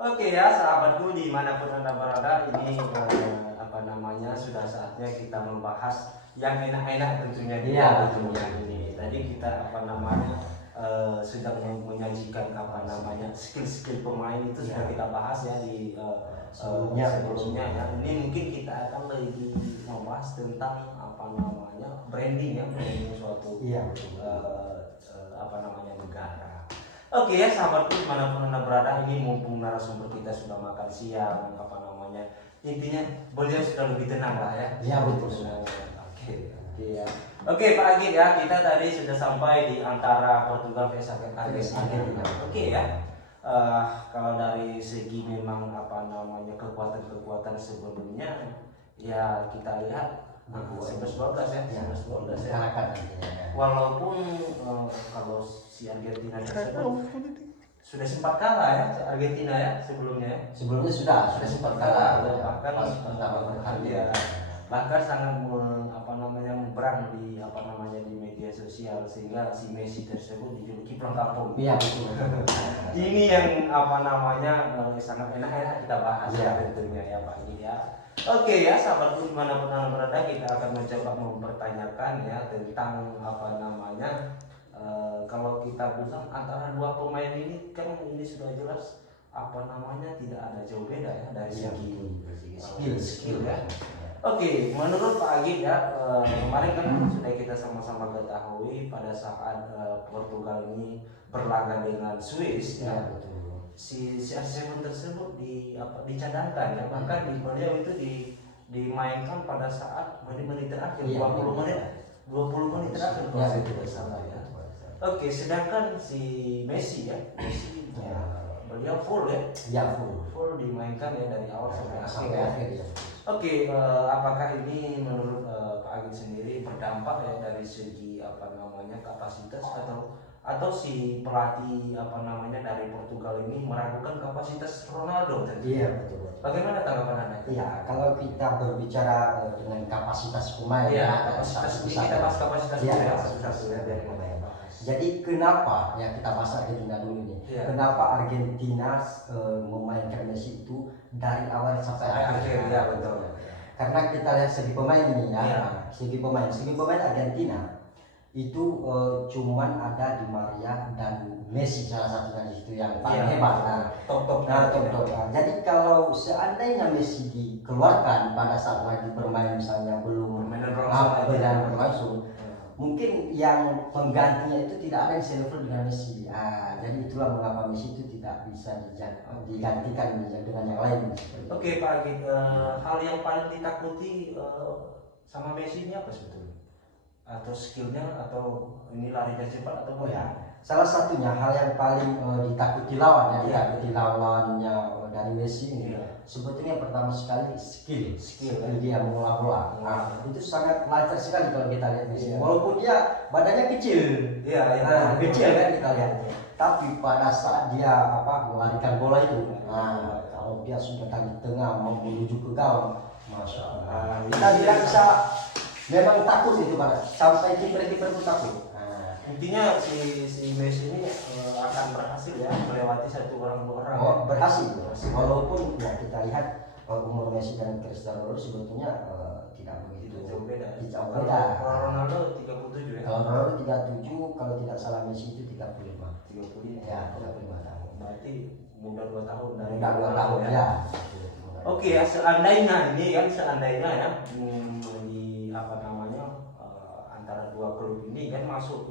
Oke ya, sahabatku dimanapun Anda berada, ini sudah saatnya kita membahas yang enak-enak tentunya di dunia ini. Tadi kita sedang menyajikan skill-skill pemain itu sudah kita bahas ya di sebelumnya ya. Ini mungkin kita akan lagi membahas tentang branding ya, branding suatu negara. Oke ya sahabatku dimanapun Anda berada, ini mumpung narasumber kita sudah makan siang, intinya beliau sudah lebih tenang lah ya. Iya betul. Oke Pak Agit ya, kita tadi sudah sampai di antara Portugal vs Argentina. Oke ya. Kalau dari segi memang kekuatan sebelumnya ya kita lihat 11-12 ya. Walaupun kalau si Argentina tersebut sudah sempat kalah ya Argentina ya sebelumnya sudah sempat kalah bahkan sangat memberang di di media sosial sehingga si Messi tersebut dijuluki pulang kampung. Iya betul. Ini yang sangat enak kita bahas ya tentunya ya Pak Gidi ya. Oke ya sahabatku dimanapun Anda berada, kita akan mencoba mempertanyakan ya tentang kalau kita bilang antara dua pemain ini kan ini sudah jelas tidak ada jauh beda ya dari segi skill ya. Oke, menurut Pak Agit ya, kemarin kan sudah kita sama-sama ketahui pada saat Portugal ini berlaga dengan Swiss ya. Si CR7 tersebut dicadangkan ya, bahkan di beliau itu dimainkan pada saat menit-menit terakhir 20 menit terakhir kalau saya tidak salah ya. Oke, sedangkan si Messi beliau full ya. Full dimainkan ya dari awal sampai akhir ya. Oke, apakah ini menurut Pak Agit sendiri berdampak ya dari segi kapasitas atau si pelatih dari Portugal ini meragukan kapasitas Ronaldo tadi? Iya betul. Bagaimana tanggapan Anda? Iya, kalau kita berbicara dengan kapasitas pemain kapasitas kita bahas kapasitas dari pemain. Jadi kenapa ya kita bahas Argentina dulu nih? Kenapa Argentina memainkan Messi itu dari awal sampai akhir? Ya betul. Karena kita lihat segi pemain ini ya. Segi pemain Argentina itu cuman ada Di Maria dan Messi salah satunya di situ yang paling hebat. Top. Jadi kalau seandainya Messi dikeluarkan pada saat lagi bermain misalnya belum berlangsung, mungkin yang penggantinya itu tidak ada yang selevel dengan Messi. Jadi itulah mengapa Messi itu tidak bisa digantikan dengan yang lain. Oke Pak Agit, hal yang paling ditakuti sama Messi ini apa sebetulnya? Atau skillnya atau ini larinya cepat atau salah satunya hal yang paling ditakuti lawannya dari Messi ini sebetulnya pertama sekali skill dia mengolah bola. Itu sangat lancar sekali kalau kita lihat Messi. Walaupun dia badannya kecil, kecil kan kita lihat. Tapi pada saat dia melarikan bola itu, kalau dia sudah tadi tengah mau menuju ke gawang, masya Allah, kita tidak bisa. Memang takut itu Pak, sampai kiper pun takut. Intinya si Messi ini akan berhasil ya melewati satu orang dua orang. Berhasil. Walaupun ya kita lihat umur Messi dan Cristiano Ronaldo sebetulnya tidak begitu jauh beda. Kalau Ronaldo 37 ya. Kalau Ronaldo 37, kalau tidak salah Messi itu 35. 35. Ya, 35 tahun. Berarti muda 2 tahun dari 2 tahun ya. Oke ya, seandainya ya antara dua klub ini kan masuk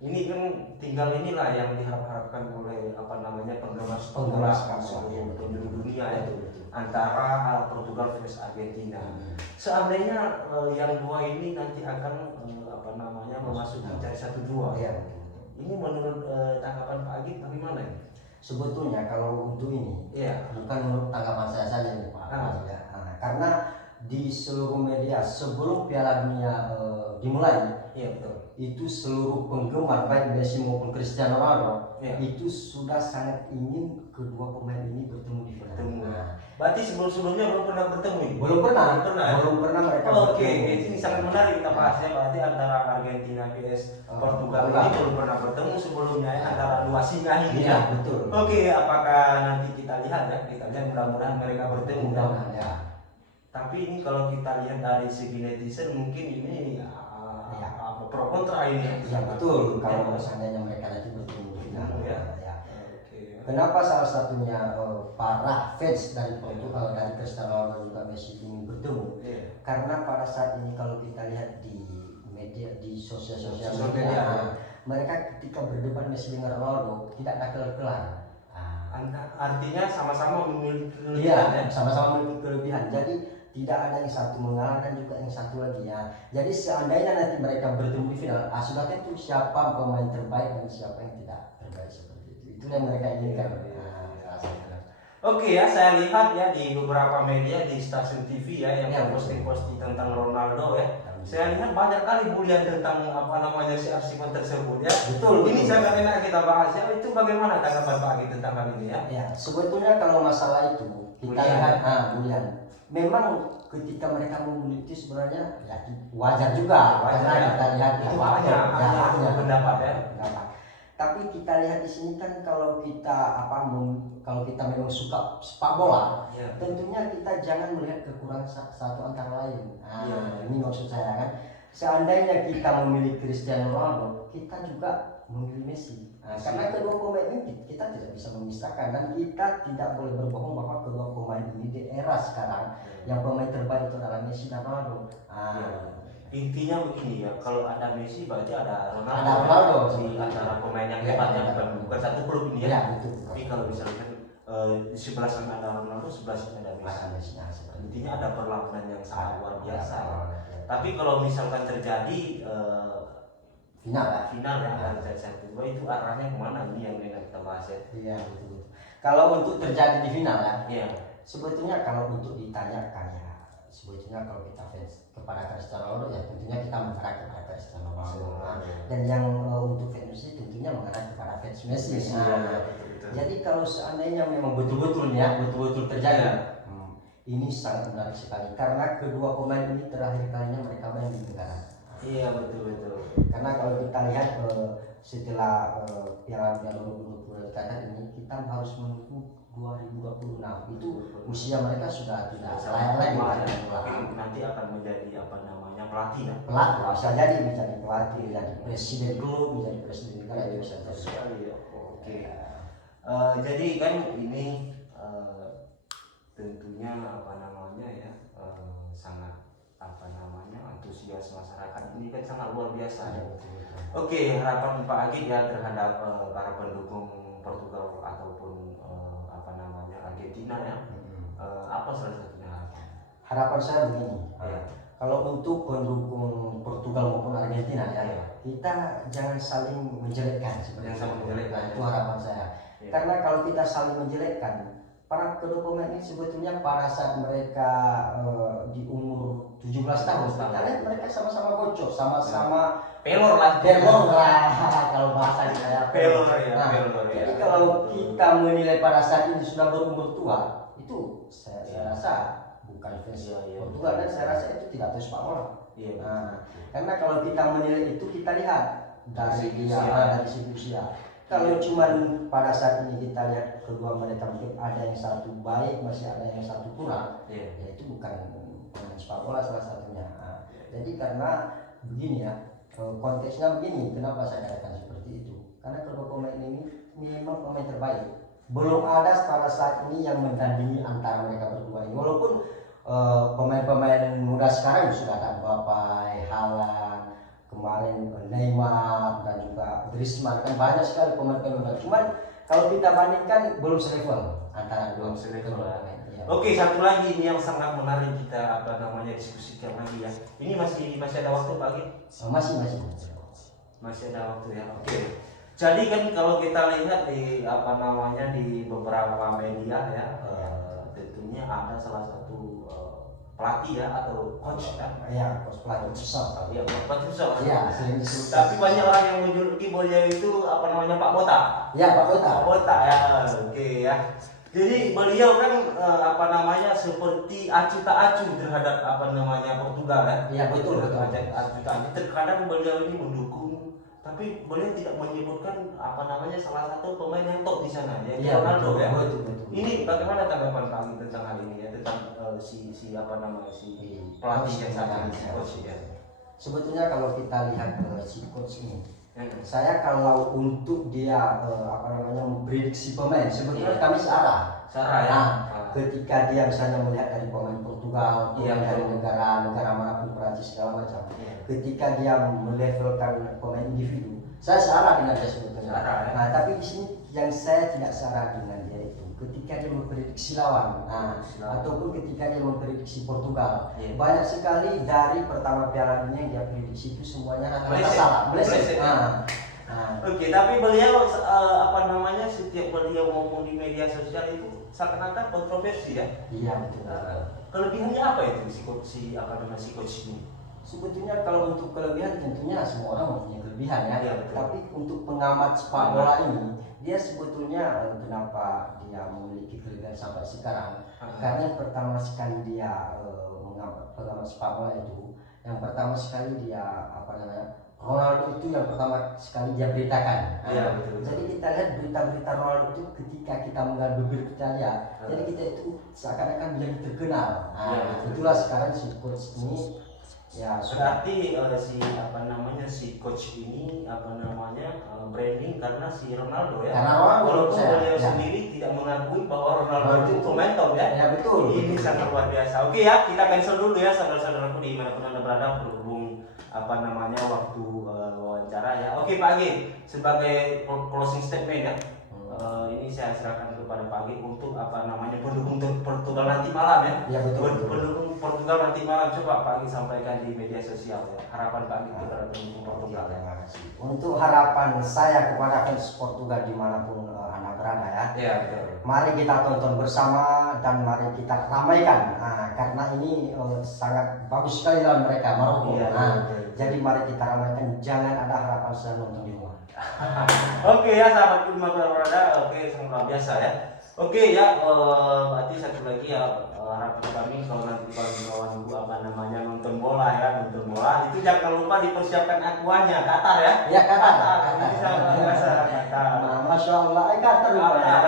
ini kan tinggal inilah yang diharapkan oleh penggemar seluruh penjuru dunia ya, antara Portugal versus Argentina. Seandainya yang dua ini nanti akan memasuki cari 1-2 ya. Ini menurut tanggapan Pak Agit bagaimana ya? Sebetulnya kalau untuk ini bukan menurut tanggapan saya saja nih Pak. Karena di seluruh media sebelum Piala Dunia dimulai, itu seluruh penggemar baik Messi maupun Cristiano Ronaldo itu sudah sangat ingin kedua pemain ini bertemu di final. Berarti berarti sebelumnya belum pernah bertemu ini? Belum pernah. Belum pernah. Belum pernah mereka Oke, bertemu. ini sangat menarik kita bahas ya. Berarti antara Argentina vs Portugal ini belum pernah bertemu sebelumnya ya, antara dua singa ini Iya, ya. betul. Oke, apakah nanti kita lihat ya? Kita lihat mudah-mudahan mereka bertemu. Mudah-mudahan ya. Tapi ini kalau kita lihat dari segi netizen mungkin ini pro kontra ini. Ya betul, kalau seandainya mereka nanti bertemu di final Ya. ya. Oke. Kenapa salah satunya para fans dari Portugal dari Cristiano Ronaldo juga Messi ingin bertemu? Iya. Karena pada saat ini kalau kita lihat di media, di sosial Sosial media, media. mereka ketika berdebat Messi dengan Ronaldo tidak ada kelar-kelar. Artinya sama-sama memiliki Iya, kelebihan ya. sama-sama memiliki kelebihan. Jadi tidak ada yang satu mengalahkan juga yang satu lagi ya. Jadi seandainya nanti mereka bertemu di final, sudah tentu siapa pemain terbaik dan siapa yang tidak terbaik seperti itu. Itu yang mereka inginkan. Oke ya, saya lihat ya di beberapa media di stasiun TV ya yang Ya, posting-posting tentang Ronaldo ya. Saya lihat banyak kali bulian tentang apa namanya si arsipan tersebut ya. Betul. Ini sangat enak kita bahas ya. Itu bagaimana tanggapan Pak Agi tentang hal ini ya? Ya, sebetulnya kalau masalah itu kita Bulian. lihat bulian. Memang ketika mereka memulai itu sebenarnya ya wajar juga Wajar, karena ya. kita lihat Itu ya, haknya, ya, haknya pendapat ya. pendapat. Tapi kita lihat di sini kan kalau kita kalau kita memang suka sepak bola, Ya. tentunya kita jangan melihat kekurangan satu antara lain. Iya. Ini maksud saya kan. Seandainya kita memilih Cristiano Ronaldo, kita juga memilih Messi. Karena kedua pemain ini kita tidak bisa memisahkan dan kita tidak boleh berbohong bahwa kedua pemain ini di era sekarang yang pemain terbaik itu adalah Messi dan Ronaldo. Intinya begini ya, kalau ada Messi berarti ada Ronaldo. Ada Ronaldo. Di antara pemain yang Ya, hebat ya, ya, bukan satu klub ini ya. Ya, betul. Tapi kalau misalnya di sebelah sana ada Ronaldo, sebelah sini ada Messi. Intinya ada perlawanan yang sangat luar biasa. Ya. Tapi kalau misalkan terjadi final ya antara satu dua itu arahnya kemana ini yang kita bahas ya. Iya, betul. Kalau untuk terjadi di final ya, Iya. sebetulnya kalau untuk ditanyakan ya, sebetulnya kalau kita fans kepada Cristiano Ronaldo ya tentunya kita mengarah kepada Cristiano Ronaldo. Dan yang untuk fans Messi tentunya mengarah kepada fans Messi. Jadi kalau seandainya memang betul-betul terjadi, ini sangat menarik sekali karena kedua pemain ini terakhir kalinya mereka main di negara. Iya betul. Karena kalau kita lihat setelah Piala Dunia 2020 Qatar ini kita harus menunggu 2026 itu usia mereka sudah tidak layak lagi. Nanti akan menjadi apa namanya pelatih ya. Pelatih bisa jadi menjadi pelatih, menjadi presiden klub, menjadi presiden negara itu bisa jadi. Sekali ya. Oke. Jadi kan ini tentunya apa namanya ya sangat apa namanya antusias masyarakat ini kan sangat luar biasa ya. Oke, harapan Pak Agi ya terhadap para pendukung Portugal ataupun apa namanya Argentina ya. Apa salah satunya harapan? Harapan saya begini. Ya. Kalau untuk pendukung Portugal maupun Argentina ya, Ya. kita jangan saling menjelekkan seperti Jangan saling menjelekkan. Itu harapan saya. Ya. Karena kalau kita saling menjelekkan, para kedua pemain ini sebetulnya pada saat mereka di umur 17 tahun, kita lihat mereka sama-sama bocor, sama-sama pelor lah. Kalau bahasa saya Pelor ya. Nah, pelor ya. jadi kalau kita menilai pada saat ini sudah berumur tua, itu saya rasa bukan fans Portugal dan saya rasa itu tidak tahu sepak bola. Iya. Karena kalau kita menilai itu kita lihat dari segi usia. Kalau cuman pada saat ini kita lihat kedua mereka mungkin ada yang satu baik, masih ada yang satu kurang, ya itu bukan pemain sepak bola salah satunya. Jadi karena begini ya, konteksnya begini, kenapa saya katakan seperti itu? Karena kedua pemain ini memang pemain terbaik. Belum ada pada saat ini yang mendandingi antara mereka berdua ini. Walaupun pemain-pemain muda sekarang sudah ada Mbappe, Haaland, kemarin Neymar dan juga Griezmann, kan banyak sekali pemain-pemain muda. Cuman kalau kita bandingkan belum selevel antara dua pemain. Oke, satu lagi ini yang sangat menarik kita apa namanya diskusikan lagi ya. Ini masih ada waktu Pak Agi? Masih ada waktu ya. Oke. Jadi kan kalau kita lihat di apa namanya di beberapa media ya, tentunya ada salah satu pelatih ya atau coach ya. Ya, coach pelatih besar. Iya, pelatih besar. Iya, sering disebut. Tapi banyak orang yang menjuluki beliau itu apa namanya Pak Botak. Ya, Pak Botak. Pak Botak ya. Oke ya. Jadi beliau kan apa namanya seperti acuh tak acuh terhadap apa namanya Portugal ya. Iya betul betul. Acuh tak acuh. Terkadang beliau ini mendukung, tapi beliau tidak menyebutkan apa namanya salah satu pemain yang top di sana ya, Iya Ronaldo betul, ya. betul, betul. Ini bagaimana tanggapan kami tentang hal ini ya, tentang si apa namanya si pelatih yang saat ini si coach ya. Sebetulnya kalau kita lihat si coach ini, saya kalau untuk dia apa namanya memprediksi pemain, sebetulnya kami searah. Searah ya. Nah, ketika dia misalnya melihat dari pemain Portugal, dari negara manapun Perancis segala macam, ketika dia melevelkan pemain individu, saya searah dengan dia sebetulnya. Nah, tapi di sini yang saya tidak searah dengan dia itu ketika dia memprediksi lawan, ataupun ketika dia memprediksi Portugal, banyak sekali dari pertama Piala Dunia yang dia prediksi itu semuanya rata-rata salah, meleset. Oke, tapi beliau apa namanya setiap beliau ngomong di media sosial itu seakan-akan kontroversi ya. Iya betul. Kelebihannya apa itu si apa namanya si coach ini? Sebetulnya kalau untuk kelebihan tentunya semua orang mempunyai kelebihan ya. Tapi untuk pengamat sepak bola ini, dia sebetulnya kenapa dia memiliki kelebihan sampai sekarang? Karena yang pertama sekali dia pengamat sepak bola itu, yang pertama sekali dia apa namanya Ronaldo itu yang pertama sekali dia beritakan. Jadi kita lihat berita-berita Ronaldo itu ketika kita mengambil berita dia, jadi kita itu seakan-akan menjadi terkenal. Itulah sekarang si coach ini. Ya, berarti si apa namanya si coach ini apa namanya branding karena si Ronaldo ya. Karena Ronaldo, walaupun beliau sendiri tidak mengakui bahwa Ronaldo itu pemain top ya. Ya betul. Ini sangat luar biasa. Oke ya, kita cancel dulu ya saudara-saudaraku di manapun anda berada berhubung apa namanya waktu wawancara ya. Oke Pak Agi, sebagai closing statement ya. Ini saya serahkan kepada Pak Agi untuk apa namanya pendukung Portugal nanti malam ya. Ya betul. Pendukung Portugal nanti malam, coba Pak Agi sampaikan di media sosial ya. Harapan Pak Agi kepada pendukung Portugal. Terima kasih. Untuk harapan saya kepada fans Portugal dimanapun anda berada ya. Ya betul. Mari kita tonton bersama dan mari kita ramaikan. Karena ini sangat bagus sekali lawan mereka Maroko. Jadi mari kita ramaikan. Jangan ada harapan saya nonton di rumah. Oke ya sahabatku dimanapun berada, oke sangat luar biasa ya. Oke ya, berarti satu lagi ya harapan kami kalau nanti kawan-kawan apa namanya nonton bola itu jangan lupa dipersiapkan akuannya Qatar ya. Ya Qatar. Ini sangat luar biasa Qatar. Masya Allah, Qatar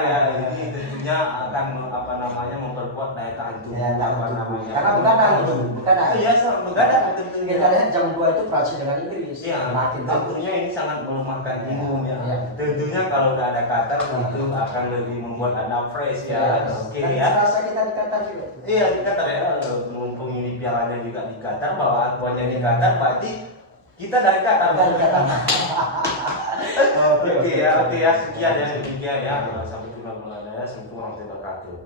ya. Ini tentunya akan apa namanya memperkuat daya tahan tubuh. Apa namanya? Karena begadang itu, begadang. Iya, begadang tentunya. Kita lihat jam 2 itu Prancis dengan Inggris. Iya, tentunya ini sangat melemahkan imun ya. Tentunya kalau udah ada Qatar itu akan lebih membuat anda fresh ya. Oke ya. Rasa kita di Qatar juga. Iya di Qatar ya. Mumpung ini pialanya juga di Qatar, bahwa akuannya di Qatar, berarti kita dari Qatar. Oke ya, sekian ya, demikian ya. Sampai jumpa lagi ya. Assalamualaikum warahmatullahi wabarakatuh.